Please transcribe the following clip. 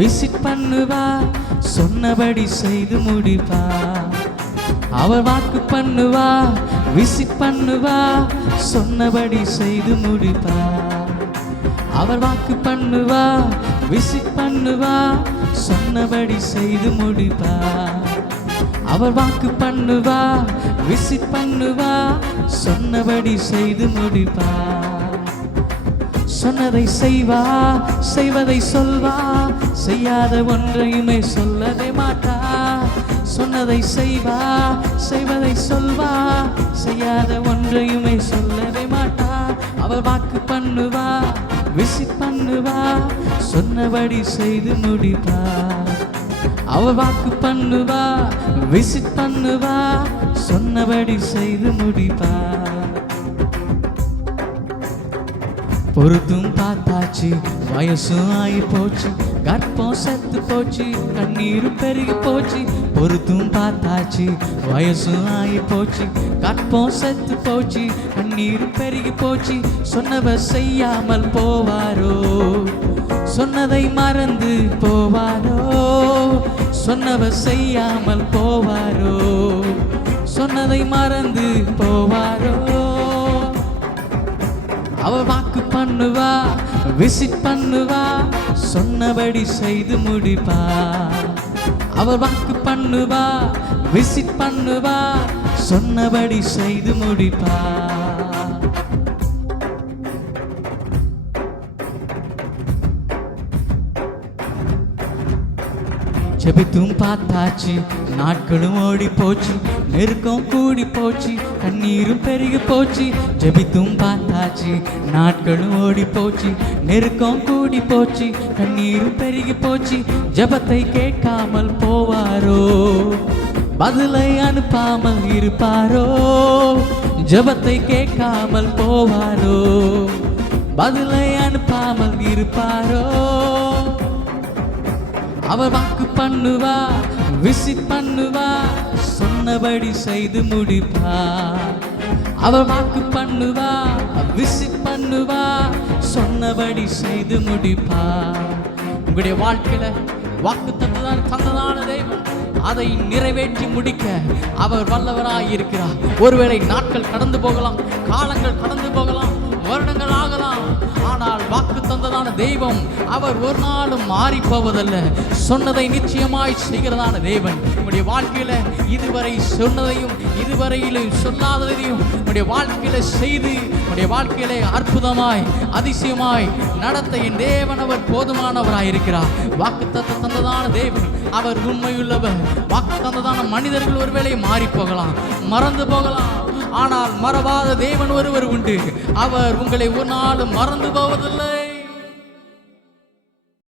Visit பண்ணுவா, சொன்னபடி செய்து முடிப்பா. அவர் வாக்கு பண்ணுவா, விசிட் பண்ணுவா, சொன்னபடி செய்து முடிப்பா. அவர் வாக்கு பண்ணுவா, விசிட் பண்ணுவா, சொன்னபடி செய்து முடிப்பா. அவர் வாக்கு பண்ணுவா, விசிட் பண்ணுவா, சொன்னபடி செய்து முடிப்பா. சொன்னதை செய்வா, செய்வதை சொல்வா, செய்யாத ஒன்றையுமே சொல்லவே மாட்டா. சொன்னதை செய்வா, செய்வதை சொல்வா, செய்யாத ஒன்றையுமே சொல்லவே மாட்டா. அவர் வாக்கு பண்ணுவா, விசிட் பண்ணுவா, சொன்னபடி செய்து முடிப்பா. அவர் வாக்கு பண்ணுவா, விசிட் பண்ணுவா, சொன்னபடி செய்து முடிப்பா. பொறுத்தும் பார்த்தாச்சு, வயசும் ஆகி போச்சு, கற்பம் செத்து போச்சு, கண்ணீரும் பெருகி போச்சு. பொறுத்தும் பார்த்தாச்சு, வயசும் ஆகி போச்சு, கற்பம் செத்து போச்சு, கண்ணீரும் பெருகி போச்சு. சொன்னவர் செய்யாமல் போவாரோ, சொன்னதை மறந்து போவாரோ. சொன்னவர் செய்யாமல் போவாரோ, சொன்னதை மறந்து போவாரோ. அவர் வாக்கு பண்ணுவா, விசிட் பண்ணுவா, சொன்னபடி செய்து முடிப்பா. அவர் வாக்கு பண்ணுவா, விசிட் பண்ணுவா, சொன்னபடி செய்து முடிப்பா. ஜெபித்தும் பார்த்தாச்சு, நாட்களும் ஓடி போச்சு, நெருக்கம் கூடி போச்சு, கண்ணீரும் பெருகி போச்சு. ஜெபித்தும் பார்த்தாச்சு, நாட்களும் ஓடி போச்சு, நெருக்கம் கூடி போச்சு, கண்ணீரும் பெருகி போச்சு. ஜெபத்தை கேட்காமல் போவாரோ, பதிலை அனுப்பாமல் இருப்பாரோ. ஜெபத்தை கேட்காமல் போவாரோ, பதிலை அனுப்பாமல் இருப்பாரோ. அவர் வாக்கு பண்ணுவா, விசிட் பண்ணுவா, சொன்னபடி செய்து முடிப்பா. அவர் வாக்கு பண்ணுவா, விசிட் பண்ணுவா, சொன்னபடி செய்து முடிப்பா. உங்களுடைய வாழ்க்கையில வாக்கு தந்ததான தேவன் அதை நிறைவேற்றி முடிக்க அவர் வல்லவராய் இருக்கிறார். ஒருவேளை நாட்கள் கடந்து போகலாம், காலங்கள் கடந்து போகலாம், வருடங்கள் ஆகலாம். ஆனால் வாக்கு தந்ததான தெய்வம் அவர் ஒரு நாளும் மாறி போவதல்ல. சொன்னதை நிச்சயமாய் செய்கிறதான தேவன் உங்களுடைய வாழ்க்கையில இதுவரை சொன்னதையும் இதுவரையிலும் சொல்லாததையும் உங்களுடைய வாழ்க்கையில செய்து உங்களுடைய வாழ்க்கையில அற்புதமாய் அதிசயமாய் நடத்த என் தேவன் அவர் போதுமானவராய் இருக்கிறார். வாக்கு தந்ததான தேவன் அவர் உண்மையுள்ளவர். வாக்கு தந்ததான மனிதர்கள் ஒருவேளை மாறி போகலாம், மறந்து போகலாம். ஆனால் மறவாத தேவன் ஒருவர் உண்டு. அவர் உங்களை ஒரு நாளும் மறந்து போவதில்லை.